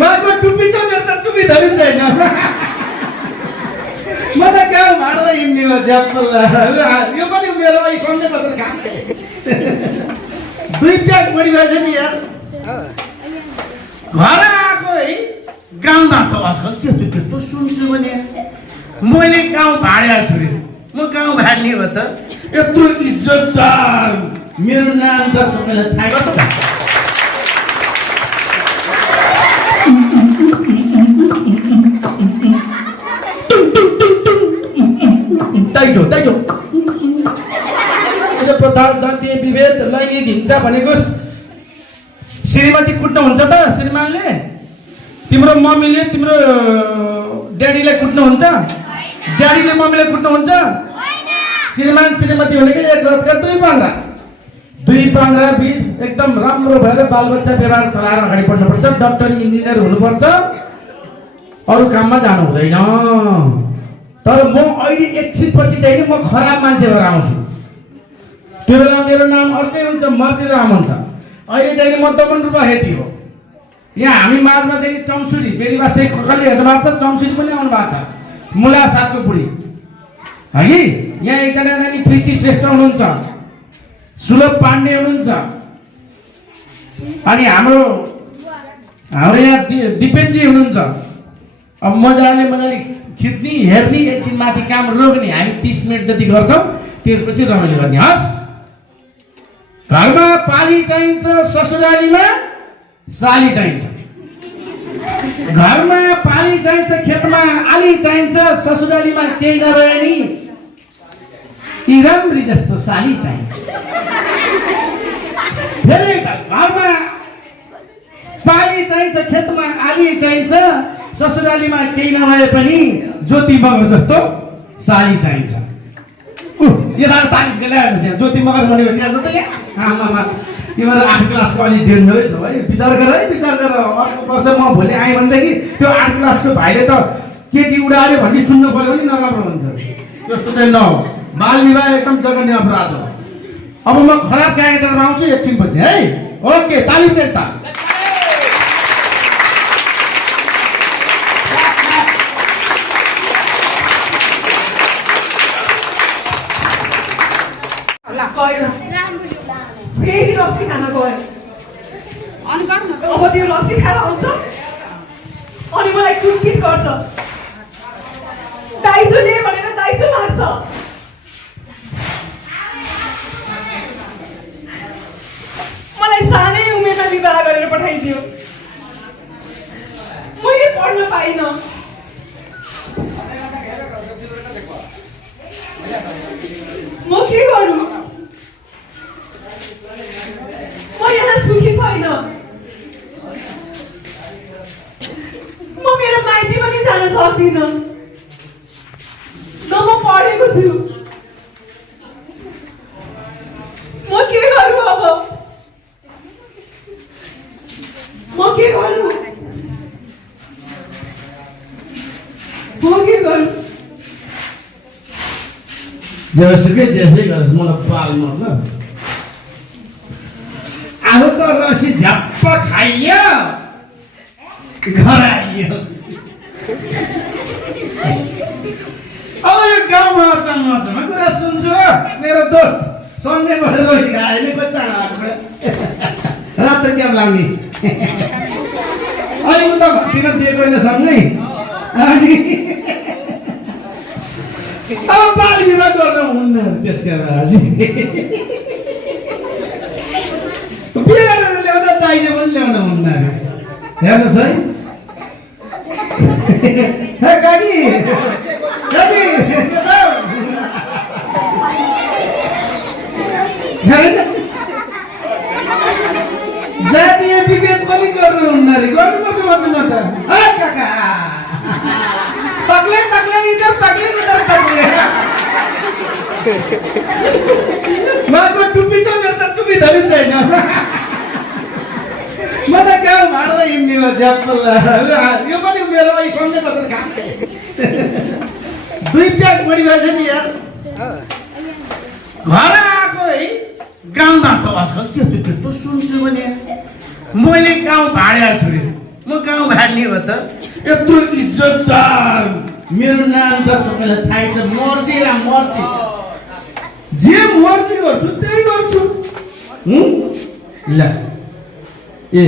उहाँको टुप्पी छ, मेरो त टुप्पी धरि छैन। म त गाउँ भाँड्दै हिँड्ने हो ज्यापल्ला। यो पनि मेरो अघि सन्डे बजार घाँस खाएँ। 2 प्याक बढी भएछ नि यार। घर आएको है गाउँमा त आजकल त्यस्तो सुन्छु भने मैले गाउँ भाँडेको छु। म गाउँ भाँड्ने हो त यत्रो इज्जतदार मेरो नाम त तपाईँलाई थाहा छ त। दाइजो दाइजो प्रथा जातीय विभेद लैङ्गिक हिंसा भनेको श्रीमती कुट्नुहुन्छ त श्रीमानले? तिम्रो मम्मीले तिम्रो ड्याडीलाई कुट्नुहुन्छ? ड्याडीले मम्मीलाई कुट्नुहुन्छ? श्रीमान श्रीमती भनेको एक रथका 2 पाङ्ग्रा बीच एकदम राम्रो भएर बालबच्चा व्यवहार चलाएर अगाडि बढ्नुपर्छ। डक्टर इन्जिनियर हुनुपर्छ, अरू काममा जानु हुँदैन। तर म अहिले एकछिनपछि चाहिँ म खराब मान्छे भएर आउँछु। त्यो बेला मेरो नाम अर्कै हुन्छ, मर्जी राम हुन्छ। अहिले चाहिँ म दमन रूपा हेती हो। यहाँ हामी माझमा चाहिँ चम्सुरी बेरीवासी ककली हेर्नु भएको छ, चम्सुरी पनि आउनु भएको छ, मुला साथको बुढी हगि। यहाँ एकजना नानी प्रीति श्रेष्ठ हुनुहुन्छ, सुलभ पाण्डे हुनुहुन्छ, अनि हाम्रो यहाँ दिपेनजी हुनुहुन्छ। अब मजाले खिच्ने हेर्ने एकछिन माथि काम रोक्ने, हामी 30 मिनट जति गर्छौँ, त्यसपछि रमाइलो गर्ने। हस्, घरमा पाली चाहिन्छ, ससुरालीमा साली चाहिन्छ। घरमा पाली चाहिन्छ, खेतमा आली चाहिन्छ, ससुरालीमा केही नभए नि इराम्री जस्तो साली चाहिन्छ। फेरि घरमा पाली चाहिन्छ, खेतमा आली चाहिन्छ, ससुरालीमा केही नभए पनि ज्योति मगर जस्तो साली चाहिन्छ। ज्योति मगर भनेपछि आमामा तिमीहरू 8 क्लासको अलि डेन्जरै छौ है। विचार गर है, विचार गर। अर्को वर्ष म भोलि आएँ भनेदेखि त्यो 8 क्लासको भाइले त केटी उडाल्यो भन्ने सुन्नु पर्यो नि, नराम्रो हुन्छ। त्यस्तो चाहिँ नहोस्। बाल विवाह एकदम जघन्य अपराध हो। अब म खराब क्यारेक्टरमा आउँछु एकछिनपछि है। ओके, तालिम देता। फेरि रक्सी खान गयो। अब त्यो रक्सी खाएर आउँछ अनि मलाई कुटकिट गर्छ। दाइजोले भनेर दाइजो माग्छ। मलाई सानै उमेरमा विवाह गरेर पठाइदियो। मैले पढ्न पाइनँ। म के गरौँ? म यहाँ सुखी छैन। म मेरो माइती पनि जान सक्दिनँ। न म पढेको छु। म के गरौँ अब? म के गरौँ? म के गरौँ? जसकै जसै गर्छ, मलाई पाल्नु ल। अब त रसी झ्याप्प खाइयो, घर आइयो। अब यो गाउँमा अचम्म कुरा सुन्छु। मेरो दोस्त सँगै बसेर रोटी खायो नि, चाँडो रात क्याब लाग्ने। अहिले त भत्तीमा दिएको होइन सँगै। अनि अब बाल विवाह गर्न हुन्न त्यसका बाजी। बिहा गरेर ल्याउँदा दाइजो पनि ल्याउन हुन्न। हेर्नुहोस् है, काकी काकी जातीय विभेद पनि गर्नुहुन्न रे। गर्नुपर्छ भन्नु म त। काका तक्ले तक्ले इधर तक्ले उधर तक्ले। उहाँको टुप्पी छ, मेरो त टुप्पी धरि छैन। म त गाउँ भाँड्दै हिँड्ने हो ज्यापल्ला। यो पनि मेरो अघि सन्डे बजार घाँस खाएँ। 2 प्याक बढी भएछ नि यार। घर आएको है गाउँमा त आजकल त्यस्तो सुन्छु भने मैले गाउँ भाडा छोडेँ म गाउँ भाड्ने हो त यत्रो इज्जतदार मेरो नाम त तपाईँलाई थाहै छ मर्जी र मर्जी जे मर्जी गर्छु त्यही गर्छु ल ए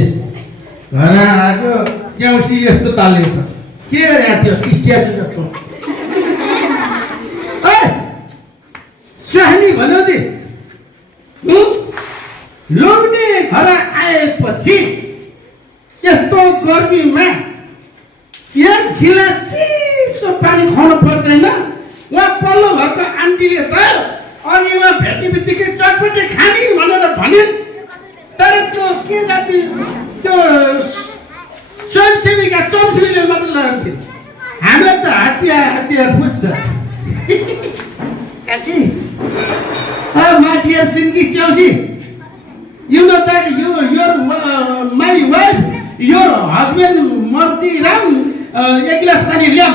घर आएको च्याउसी यस्तो तालेको छ के गरे त्यो स्ट्याचु जस्तो सुहानी भन्यो नि लोग्ने घर आएपछि यस्तो गर्मीमा एक गिलास चिसो पानी खुवाउनु पर्दैन उहाँ पल्लो घरको आन्टीले त अघि उहाँ भेट्ने बित्तिकै चटपटी खाने भनेर भने तर त्यो के जाति त्यो स्वयंसेविका चौधरीले मात्र लगाउँथ्यो हाम्रो त हतिया हतिया बुझ्छ कान्छी my dear Sinki Chelsea, you know that my wife, your husband Marti Ram, एक गिलास पानी ल्याम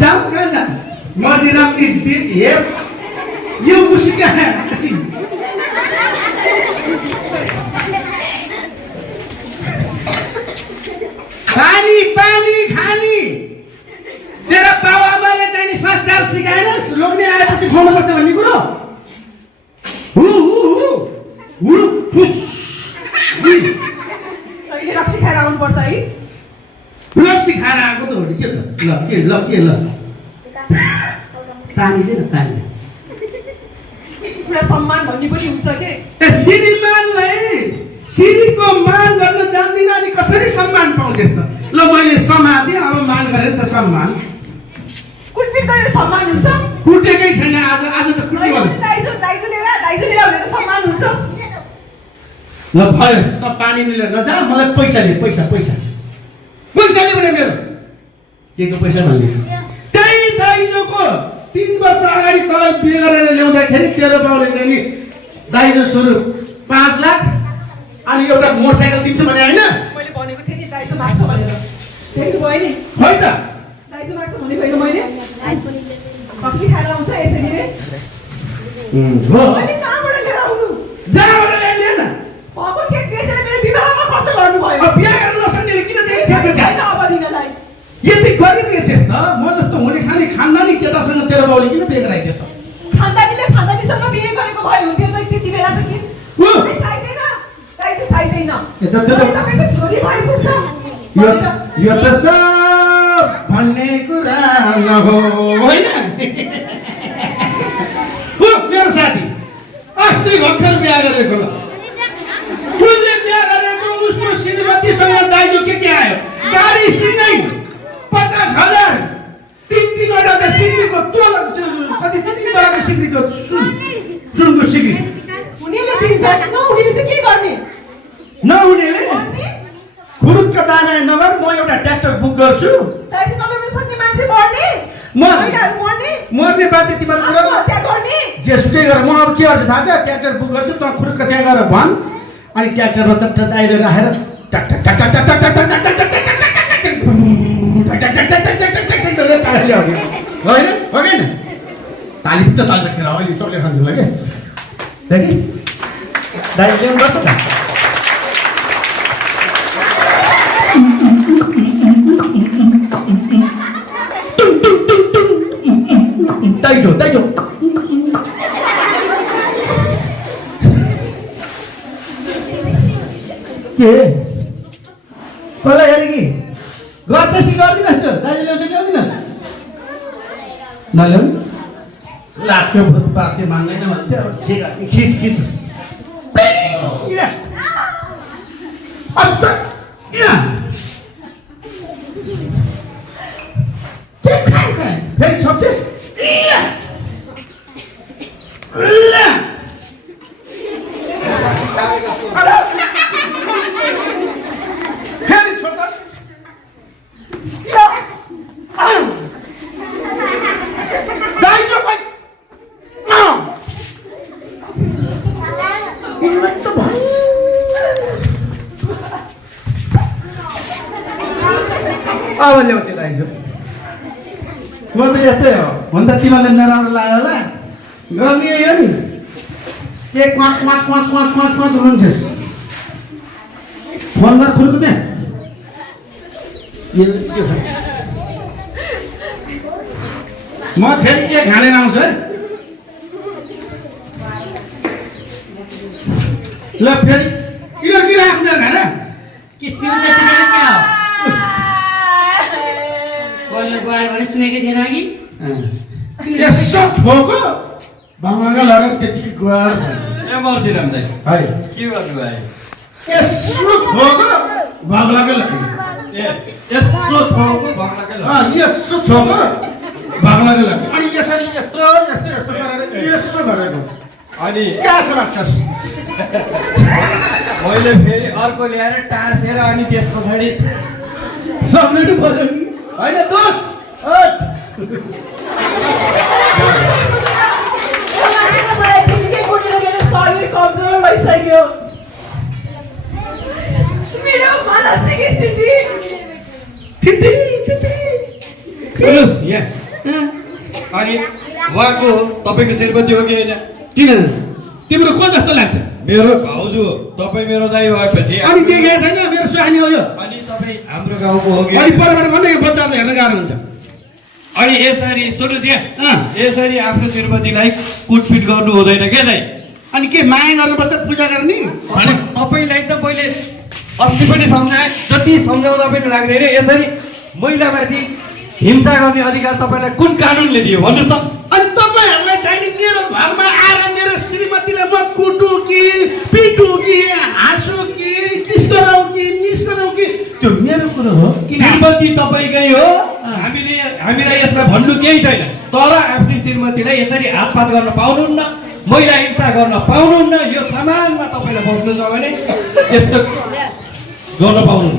जाम कहाँ जाम Marti Ram is here यो मुस्का है खानी पानी खानी तेरा बाबा आमाले चाहिँ संस्कार सिकाएन लोग्ने आएपछि खुवाउनुपर्छ भन्ने कुरो रक्सी खाएर आउनुपर्छ है रक्सी खाएर आएको त हो नि के त ल पानी चाहिँ न पानी पुरा सम्मान भन्ने पनि हुन्छ के श्रीमानलाई श्रीको मान गर्न जान्दिन अनि कसरी सम्मान पाउँछ त ल मैले समातेँ अब मान गरेँ त सम्मान कुटपिट गरेर सम्मान हुन्छ कुटेकै छैन आज त कुटे गर्नु दाइजो लिएर भनेर सम्मान हुन्छ ल भयो त पानी लिएर नजा मलाई पैसा दे पैसा दे भने मेरो के को पैसा भन्दिस् त्यही दाइजोको 3 वर्ष अगाडि तँलाई बिहे गरेर ल्याउँदाखेरि तेरो बाउले चाहिँ नि दाइजो स्वरूप 5 लाख अनि एउटा मोटरसाइकल दिन्छु भने हैन मैले भनेको थिएँ नि दाइजो माग्छ भनेर त्यही भयो नि है त दाइजो माग्छ भनेको होइन मैले कफी खाएर आउँछ यसरी नै हो मैले कहाँबाट लिएर आउनु जहाँबाट ल्याएन अब खेत बेचेर मेरो विवाहमा खर्च गर्नुभयो अब बिहे गर्न नसक्नेले किन चाहिँ खेत बेच्छ छैन अब दिनलाई यति गरिब रहेछ त म जस्तो हुने खाने खानदानी केटासँग तेरो बाउले किन बिहे गराइदियो त खानदानीसँग बिहे गरेको भए हुन्थ्यो त त्यति बेला त के चाहिँदैन दाइजो चाहिँदैन तपाईँको छोरी भइपुग्छ यो त सब भन्ने कुरा नहो होइन मेरो साथी अस्ति भर्खर बिहा गरेको ल उसले बिहा गरेको उसको श्रीमतीसँग दाइजो के आयो गाडी सिँगै 50,000 तीनवटा त सिक्रीको तोल कति 3 सिक्रीको सुनको सिक्री हुनेले दिन्छ नहुनेले चाहिँ के गर्ने नहुनेले खुरुक्क दाना नगर म एउटा ट्र्याक्टर बुक गर्छु दाइजो नलाउन सक्ने मान्छे मर्ने महिलाहरू मर्ने मर्ने बाध्य तिम्रो कुरा हत्या गर्ने जेसुकै गर म अब के गर्छु थाहा छ ट्र्याक्टर बुक गर्छु त खुरुक्क त्यहाँ गएर भन् अनि ट्र्याक्टरमा चट्ट दाइलो राखेर टक टक टक टक टक टक टक टक टक होइन होइन ताली त ताली खेर अहिले चोले खानुलाई के देखि दाइलो ल्याउनु गर्छ त दाइजो के कसलाई हेरे कि गर्छ कि गर्दिनस् त दाइजो ल्याउँछ कि ल्याउँदिनस् नल्याउनु लाग्यो भूत पार्थ्यो मान्दैन भन्थ्यो के गर्ने खिच अच्छा के खाए फेरि छोप्छिस् फेरि छोप दाइजो खोइ अब ल्याउँथ्यो दाइजो म त यस्तै हो हुन त तिमीहरूले नराम्रो लाग्यो होला गर्ने हो नि एक 5 हुन्छस् फोन गरेर खुल्छ त्यहाँ म फेरि के घाँडेर आउँछु है ल फेरि किन आफ्नो घाँडा के सुन्दै सुनेको क्या हो बोल्नु गएर भने सुनेकै थिएन कि यसो छोको भङ्गलका लगेर त्यतिकै गुहार ए मर्दिराम दाइ है के गर्नु भयो यसो छोको भङ्गलकै लगेर ए यस्तो ठाउँको भग्लाकै ल यसो छोको भङ्गलकै लगेर अनि यसरी यस्तो गरेर यसो गरेको अनि क्या समाच्छस् मैले फेरि अर्को ल्याएर टाँसेर अनि त्यस पछाडि सक्नु पर्यो नि होइन दोस्त शरीर कमजोर भइसक्यो मेरो मानसिक स्थिति सुन्नुहोस् यहाँ अनि उहाँको तपाईँको श्रीमती हो कि होइन किन तिम्रो को जस्तो लाग्छ मेरो भाउजू हो तपाईँ मेरो दाइ भएपछि अनि देखेको छैन मेरो स्वानी हो यो अनि तपाईँ हाम्रो गाउँको हो कि अनि परबाट भन्ने बच्चाहरूले हेर्न गाह्रो हुन्छ अनि यसरी सुन्नुहोस् यहाँ अँ। यसरी आफ्नो श्रीमतीलाई कुटपिट गर्नु हुँदैन क्या दाइ अनि के माया गर्नुपर्छ पूजा गर्ने अनि तपाईँलाई त पहिले अस्ति पनि सम्झाएँ जति सम्झाउँदा पनि लाग्दैन यसरी महिलामाथि हिंसा गर्ने अधिकार तपाईँलाई कुन कानुनले दियो भन्नुहोस् त अनि तपाईँहरूलाई चाहिँ मेरो घरमा आएर मेरो श्रीमतीलाई म कुटु कि पिटु कि हाँसु कि किस गरौँ कि निस गरौँ कि त्यो मेरो कुरो हो किन श्रीमती तपाईँकै हो हामीलाई यसमा भन्नु केही छैन तर आफ्नो श्रीमतीलाई यसरी हातपात गर्न पाउनुहुन्न महिला हिंसा गर्न पाउनुहुन्न यो समाजमा तपाईँलाई बस्नु छ भने यस्तो गर्न पाउनुहुन्न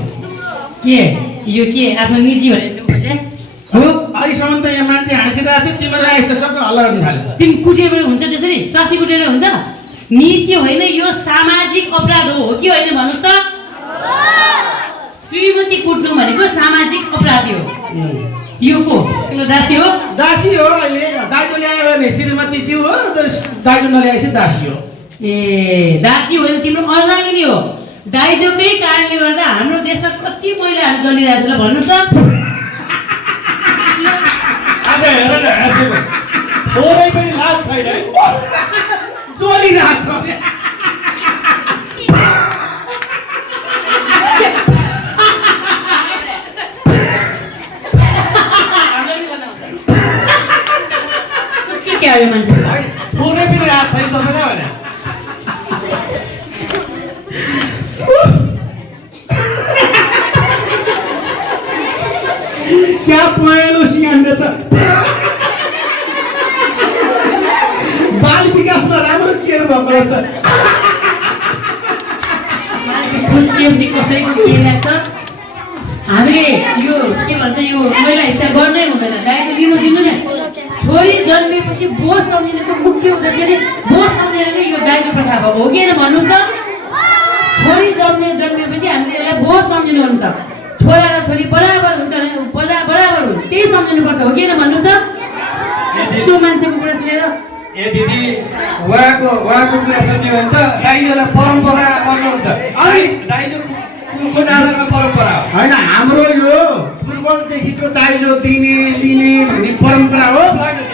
के यो के आफ्नो निजी भनेर हो अहिलेसम्म त यहाँ मान्छे हाँसिरहेको थियो तिम्रो आएछ सबै हल्ला गर्न थाल्यो तिमी कुटेर हुन्छ त्यसरी प्लास्टिक कुटेर हुन्छ नीति होइन यो सामाजिक अपराध हो कि होइन भन्नुहोस् त श्रीमती कुट्नु भनेको सामाजिक अपराधी हो यो को तिम्रो दासी हो दासी हो अहिले दाजु ल्यायो भने श्रीमती ज्यू हो दाजु नल्याएपछि दासी हो ए दासी होइन तिम्रो अर्धाङ्गिनी हो दाइजोकै कारणले गर्दा हाम्रो देशमा कति महिलाहरू जलिरहेको छ ल भन्नुहोस् त आज हेर न हाँसेको थोरै पनि लाज छैन है। जोलिरहेको छ के आयो मान्छे होइन, थोरै पनि लाज छैन तपाईँलाई भने क्या पहेँलो सिंहले त बाल विकासमा राम्रो केयर भएको रहेछ खुसी कसैको के लाग्छ हामीले यो के भन्छ यो महिला हिंसा गर्नै हुँदैन दाइले लिनु दिनु नि छोरी जन्मेपछि बोझ सम्झिने त मुख्य उद्देश्य नै बोझ सम्झेर नै यो दाइजो प्रथा भएको हो कि होइन भन्नुहोस् त छोरी जन्मेपछि हामीले यसलाई बोझ सम्झिनु हुन्छ छोरा र छोरी बराबर हुन्छ भने बराबर हुन्छ त्यही सम्झिनुपर्छ हो कि होइन भन्नुहोस् त त्यो मान्छेको कुरा सुनेर ए दिदी उहाँको कुरा सुन्यो भने त दाइजोलाई परम्परा गर्नुहुन्छ अनि दाइजो कुन आधारमा परम्परा हो होइन हाम्रो यो पूर्वजदेखिको दाइजो दिने लिने भन्ने परम्परा हो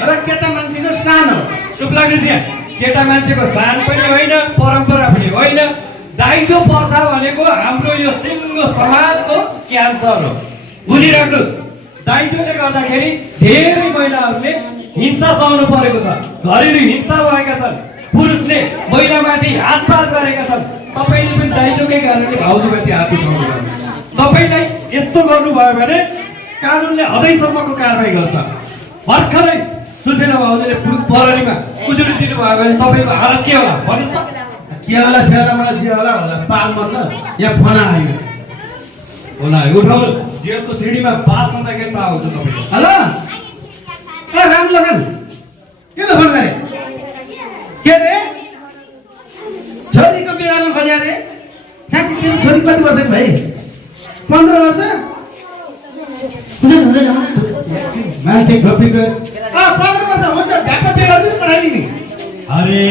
र केटा मान्छेको सान हो चुप लाग्नु त्यहाँ केटा मान्छेको सान पनि होइन परम्परा पनि होइन दाइजो प्रथा भनेको हाम्रो यो सिङ्गो समाजको क्यान्सर हो बुझिराख्नु दाइजोले गर्दाखेरि धेरै महिलाहरूले हिंसा सहनु परेको छ घरेलु हिंसा भएका छन् पुरुषले महिलामाथि हातपात गरेका छन् तपाईँले पनि दाइजोकै कारणले भाउजूमाथि हात उठाउनु पर्छ तपाईँलाई यस्तो गर्नुभयो भने कानुनले हदैसम्मको कारवाही गर्छ भर्खरै सुशीला भाउजूले प्रहरीमा उजुरी दिनुभयो भने तपाईँको हालत के होला भन्नुहोस् त के होला छेला मलाई जे होला होला पाल मतलब यहाँ फना होइन होला उठाउनु जेलको सिँढीमा बात हुँदाखेरि थाहा हुन्छ तपाईँको हेलो ए राम लगन किन फोन गरे के रे छोरीको बिहा गर्न खोज्या रे साँच्ची तेरो छोरी कति वर्षको भाइ 15 वर्ष मान्छे गफी गरे 15 वर्ष हुन्छ झ्याप्प बिहा गरिदिनु पठाइदिने अरे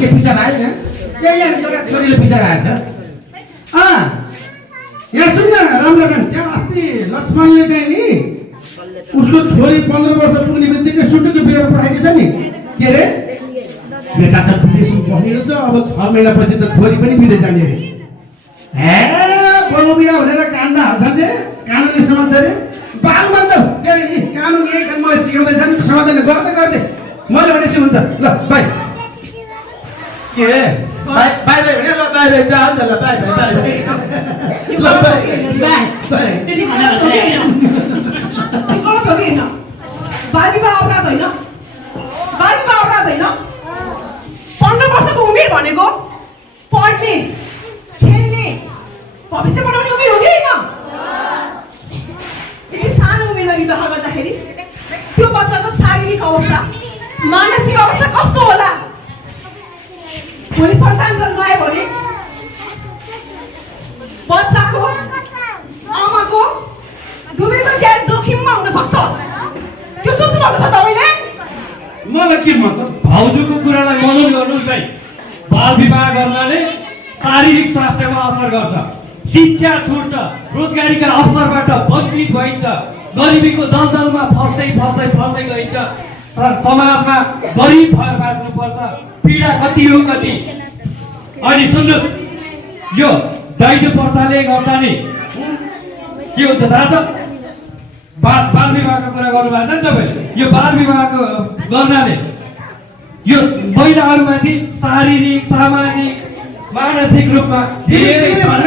के पिसा भयो यहाँ एउटा छोरीले पिसा भएको छ यहाँ सुन्न रामलखन त्यहाँ अस्ति लक्ष्मणले चाहिँ नि उसको छोरी 15 वर्ष पुग्ने बित्तिकै सुटुकी बिहेर पठाइदिएछ नि के अरे बेटा त विदेशमा बस्ने छ अब 6 महिनापछि त छोरी पनि विदेश जाने अरे हे बरु बिहा भनेर काण्ड हाल्छन् रे कानुनले समात्छ रे बालमा त कानुन यही छ मलाई सिकाउँदैछन् समात्दैन गर्दै गर्दै मैले भनेपछि हुन्छ ल बाई के बाई बाई बाई भने ल बाई बाई जा ल by by by by by त्यति भनेर गलत हो कि होइन बालीमा अपराध होइन बालीमा अपराध होइन 15 वर्षको उमेर भनेको पढ्ने खेल्ने भविष्य बनाउने उमेर हो कि होइन यति सानो उमेरमा विवाह गर्दाखेरि त्यो बच्चाको शारीरिक अवस्था मानसिक अवस्था कस्तो होला भोलि सन्तान जन्मायो भने बच्चाको आमाको दुवैको ज्यान जोखिममा हुन सक्छ त्यो सोच्नु भएको छ तपाईँले मलाई के मतलब भाउजूको कुरालाई मनन गर्नुहोस् भाइ बाल विवाह गर्नाले शारीरिक स्वास्थ्यमा असर गर्छ शिक्षा छुट्छ रोजगारीका अवसरबाट वञ्चित भइन्छ गरिबीको दलदलमा फस्दै गइन्छ समाजमा गरिब भएर बाँच्नुपर्छ पीडा कति हो कति अनि सुन्नुहोस् यो दाइजो प्रथाले गर्दा नि के हुन्छ थाहा छ बाल विवाहको कुरा गर्नुभएको छ नि तपाईँले यो बाल विवाहको गर्नाले यो महिलाहरूमाथि शारीरिक सामाजिक मानसिक रूपमा तिमीले भन्न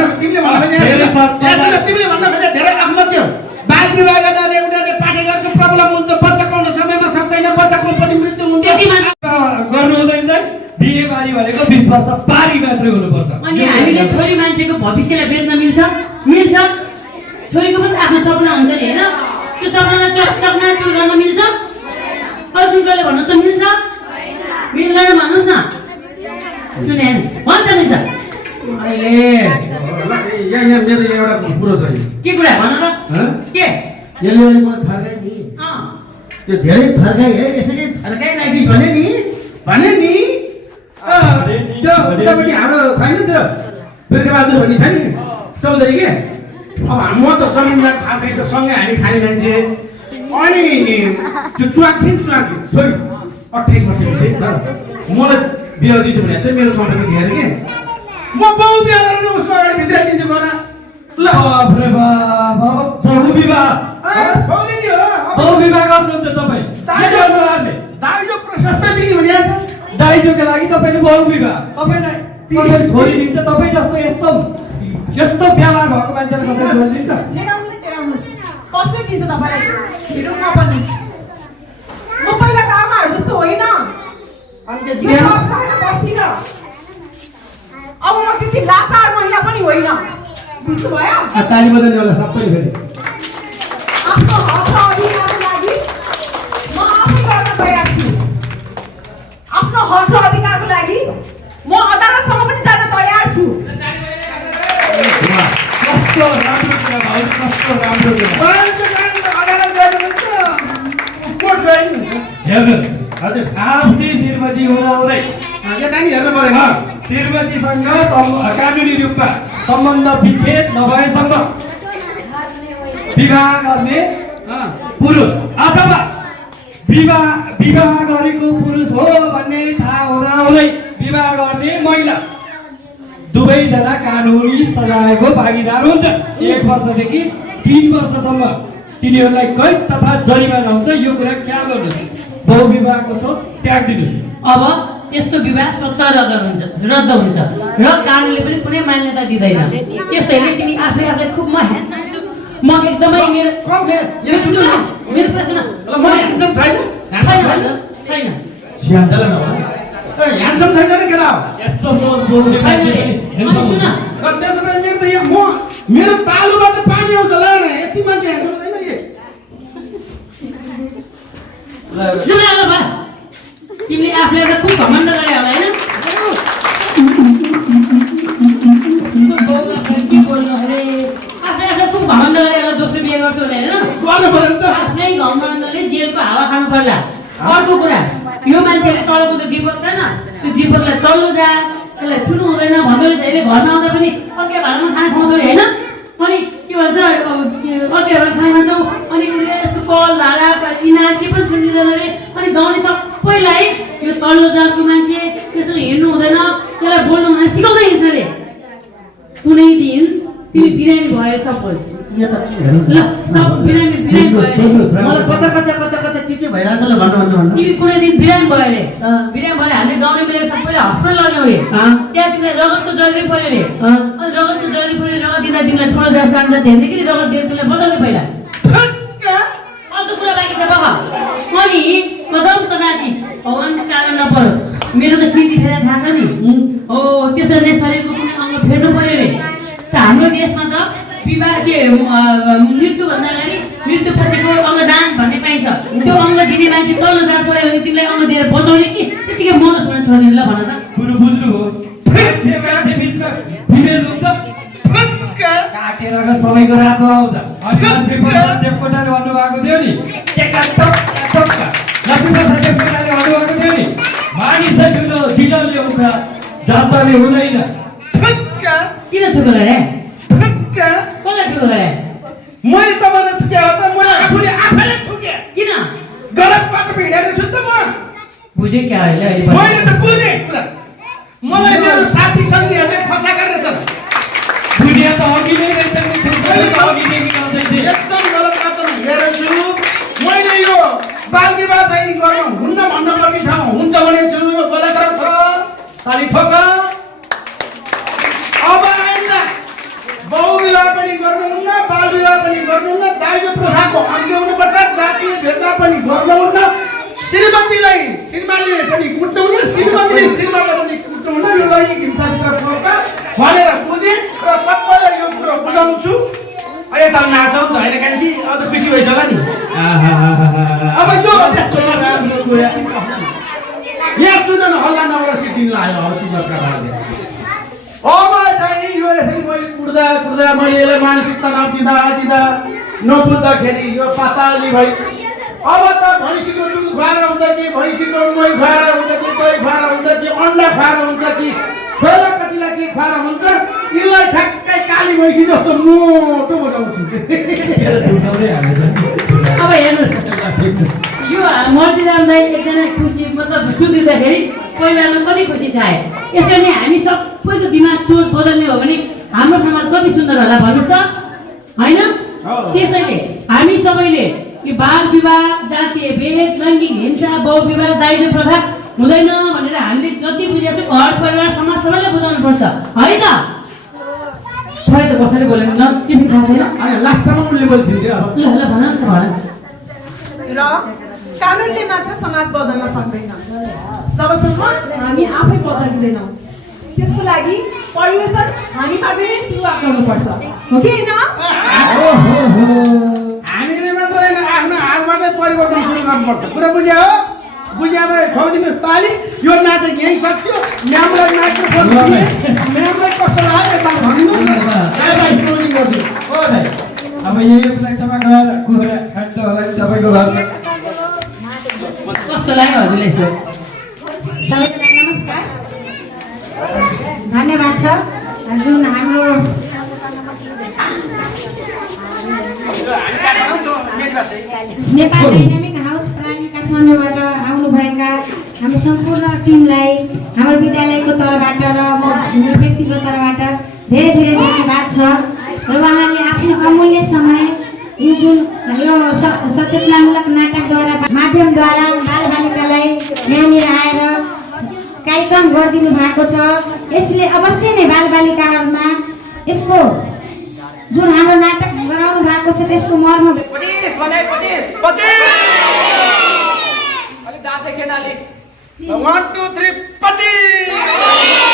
खोजे धेरै अपमत्य हो बाल विवाह गर्नाले उनीहरूले पाठ्यक्रमको प्रब्लम हुन्छ बच्चा पाउन समयमा सक्दैन बच्चाको पनि मृत्यु हुन्छ गर्नु हुँदैन बिहे बारी भनेको 20 वर्ष पारी मात्रै हुनुपर्छ अनि हामीले छोरी मान्छेको भविष्यलाई बेच्न मिल्छ छोरीको पनि आफ्नो सपना हुन्छ नि होइन त्यो सपनालाई चकनाचुर गर्न मिल्छ अरूले भन्नु त मिल्छ मिल्दैन भन्नुहोस् न सुने भन्छ नि त अहिले यहाँ मेरो एउटा कुरो छ के कुरा भन त के यसले मलाई थर्काइ नि त्यो धेरै थर्काइ है यसरी थर्काइ राखिस् भने नि त्यो उतापट्टि हाम्रो छैन त्यो बिर्खबहादुर भन्ने छ नि चौधरी के अब म त जमिनमा खासै छ सँगै हामी खाने मान्छे अनि त्यो च्वाक छोरी 28 वर्षपछि मलाई बिहा दिन्छु भने चाहिँ मेरो सम्पत्ति दिएर के म बाउ बिहा गरेर उसको अगाडि भित्राइदिन्छु बना ल बाफ्रे बाप बहु विवाह बहु विवाह गर्नुहुन्छ तपाईँ दाइजो प्रशस्त दिने भनिएको छ दाइजोको लागि तपाईँले बहु विवाह तपाईँलाई छोरी दिन्छ तपाईँ जस्तो यस्तो व्यवहार भएको मान्छेले कसरी छोरी दिन्छ कसले दिन्छ तपाईँलाई भिडौमा पनि म पहिलाको आमाहरू जस्तो होइन अब म त्यति लाचार महिला पनि होइन बुझ्नुभयो ताली बजाउने होला सबैले फेरि आफ्नो हक र अधिकारको लागि म आफै गर्न तयार छु आफ्नो हक र अधिकारको लागि म अदालतसम्म पनि जान तयार छु कस्तो राम्रो कुरा भाइ कस्तो राम्रो कुरा हेर्नुहोस् हजुर आफ्नै श्रीमती हुँदाहुँदै यता नि हेर्नु पऱ्यो श्रीमतीसँग कानुनी रूपमा सम्बन्ध विच्छेद नभएसम्म विवाह गर्ने पुरुष अथवा विवाह गरेको पुरुष हो भन्ने थाहा हुँदाहुँदै विवाह गर्ने महिला दुवैजना कानुनी सजायको भागीदार हुन्छ 1 वर्षदेखि 3 वर्षसम्म तिनीहरूलाई कैद तथा जरिमाना हुन्छ यो कुरा ख्याल गर्नुहोस् बहु विवाहको छ त्याग दिनुहोस् अब त्यस्तो विवाह स्वतः रद्द हुन्छ र कानुनले पनि कुनै मान्यता दिँदैन त्यसैले तिमी आफैले खुब म ह्यान्डसम छु म एकदमै मेरो प्रश्न म ह्यान्डसम छैन छैन ह्यान्डसम छैन नि केटा यस्तो सोच बोल्ने मान्छे ह्यान्डसम हुन्छ त्यसो भए मेरो त यहाँ मेरो तालुबाट पानी आउँछ ल यति मान्छे ह्यान्डसम छैन तिमीले आफूले खुब घमण्ड गरे होला होइन के बोल्नु अरे आफूले खुब घमण्ड गरे होला दोस्रो बिहे गर्छु भने होइन आफ्नै घमण्डले जेलको हावा खानु पर्ला अर्को कुरा यो मान्छेले तलको त दिएको छैन त्यो दिपकलाई तल्लो जा त्यसलाई छुनु हुँदैन भन्दो रहेछ अहिले घरमा आउँदा पनि अर्कै भाँडामा खाना खुवाउँदो रहेछ होइन अनि के भन्छ अर्कै भाँडा खाना खान्छौँ अनि उसले यस्तो कल धारा इनार के पनि सुनिँदैन अरे अनि गाउँले सबैलाई यो तल्लो जातको मान्छे त्यसो हिँड्नु हुँदैन त्यसलाई बोल्नु हुँदैन सिकाउँदै हिँड्छ अरे कुनै दिन तिमी बिरामी भयो सपोज यो त हेर्नु ल सब बिरामी भयो अरे मलाई कता के भइरहेछ ल भन्नु तिमी कुनै दिन बिरामी भयो अरे बिरामी भयो हामीले गाउँले मिलेर सबैले हस्पिटल लग्यौँ अरे त्यहाँ तिमीलाई रगतको जरुरी पऱ्यो अरे अनि रगतको जरुरी पऱ्यो रगत दिँदा तिमीलाई थोडो जस्तो जान्छ हेर्ने कि रगत दिएर तिमीलाई बचाउने पहिला अर्को कुरा बाँकी छ बाबा अनि कदमको नाति भगवान्को कारण नपरोस् मेरो त चिठी फेर थाहा छ नि हो त्यसरी नै शरीरको कुनै अङ्ग फेर्नु पऱ्यो अरे त हाम्रो देशमा त विवाह के मृत्युभन्दा अगाडि मृत्यु पछिको अङ्गदान भन्ने पाइन्छ त्यो अङ्ग दिने मान्छे तल्लो जात पऱ्यो भने तिमीलाई अङ्ग दिएर बचाउने कि त्यतिकै मरोस् भने छोडिदिनु ल भन त कुरो बुझ्नु हो मान्छे बिचमा फिमेल हुन्छ काटेर सबैको राम्रो आउँछ अनि लक्ष्मीप्रसाद देवकोटाले भन्नुभएको थियो नि लक्ष्मीप्रसाद देवकोटाले भन्नुभएको थियो नि मानिसहरू दिलले आउँछ जातले हुँदैन किन थुक्यो रे कसलाई ठुलो गरे मैले तपाईँलाई थुके हो त मलाई आफैले थुके किन गलत बाटो हिँडेर छु त म बुझे क्या अहिले मैले त बुझे कुरा मलाई मेरो साथी सङ्गीहरूले फसाएका रहेछन् दुनियाँ त अघि नै रहेछ एकदम गलत बाटो हिँडेर छु मैले यो बाल विवाह चाहिँ गर्न हुन्न भन्नुपर्ने ठाउँ हुन्छ भने छु यो गलत छ ताली ठोक अब आइला बहु विवाह पनि गर्नुहुन्न बाल विवाह पनि गर्नुहुन्न दाइजो प्रथाको अन्त्य हुनुपर्छ जातीय भेदभाव पनि गर्नुहुन्न श्रीमतीलाई श्रीमानले पनि कुट्नुहुन्न श्रीमतीले श्रीमानलाई पनि कुट्नुहुन्न यो लैङ्गिक हिंसाभित्र पर्छ भनेर बुझेँ र सबैलाई यो कुरो बुझाउँछु यता नाचौँ त होइन कान्छी अब त खुसी भइसक्यो होला नि अब यो यहाँ सुन न हल्ला नगर सिद्धिन लाग्यो अब तिमीहरूका बाजे अब चाहिँ यो यसरी मैले कुट्दा मैले यसलाई मानसिक तनाव दिँदा नबुझ्दाखेरि यो पाताली भई अब त भैँसीको दुध खुवाएर हुन्छ कि भैँसीको मही खुवाएर हुन्छ कि दही खुवाएर हुन्छ कि अन्डा खुवाएर हुन्छ कि छोरा कतिलाई के खुवाएर हुन्छ यसलाई ठ्याक्कै काली भैँसी जस्तो मोटो बनाउँछु अब हेर्नुहोस् यो मर्जिरामलाई एकजना खुसी मतलब सुत्दिँदाखेरि पहिलामा कति खुसी थाहे यसरी नै हामी सबैको दिमाग सोच बदल्ने हो भने हाम्रो समाज कति सुन्दर होला भन्नुहोस् त होइन त्यसैले हामी सबैले यो बाल विवाह जातीय भेद लैङ्गिक हिंसा बहुविवाह दाइजो प्रथा हुँदैन भनेर हामीले जति बुझेको छौँ घर परिवार समाज सबैले बुझाउनु पर्छ है त खै त कसैले बोलेन ल तिमी थाहा छैन लास्टमा उसले बोल्छु ल भन त भन र कानुनले मात्र समाज बदल्न सक्दैन जबसम्म हामी आफै बदलिँदैनौँ त्यसको लागि परिवर्तन हामीबाट नै सुरुवात गर्नुपर्छ हो कि होइन हामीले मात्र होइन आफ्नो हालबाटै परिवर्तन सुरु गर्नुपर्छ कुरा बुझ्यो हो बुझ्या भए खुवाइदिनुहोस् ताली यो नाटक यहीँ सक्यो म्यामलाई माइक्रोफोन म्यामलाई कस्तो लाग्यो यता भनिदिनुहोस् अब यही तपाईँको घर कुखुरा खान्छ होला नि तपाईँको घरमा कस्तो लाग्यो हजुरलाई यसो सबैलाई नमस्कार धन्यवाद छ जुन हाम्रो नेपाल डाइनामिक हाउस प्राली काठमाडौँबाट आउनुभएका हाम्रो सम्पूर्ण टिमलाई हाम्रो विद्यालयको तर्फबाट र म व्यक्तिगत तर्फबाट धेरै धेरै धन्यवाद छ र उहाँले आफ्नो अमूल्य समय यो जुन यो सचेतनामूलक नाटकद्वारा माध्यमद्वारा बालबालिकालाई यहाँनिर आएर कार्यक्रम गरिदिनु भएको छ यसले अवश्य नै बालबालिकाहरूमा यसको जुन हाम्रो नाटक गराउनु भएको छ त्यसको मर्म One, two, three, 25!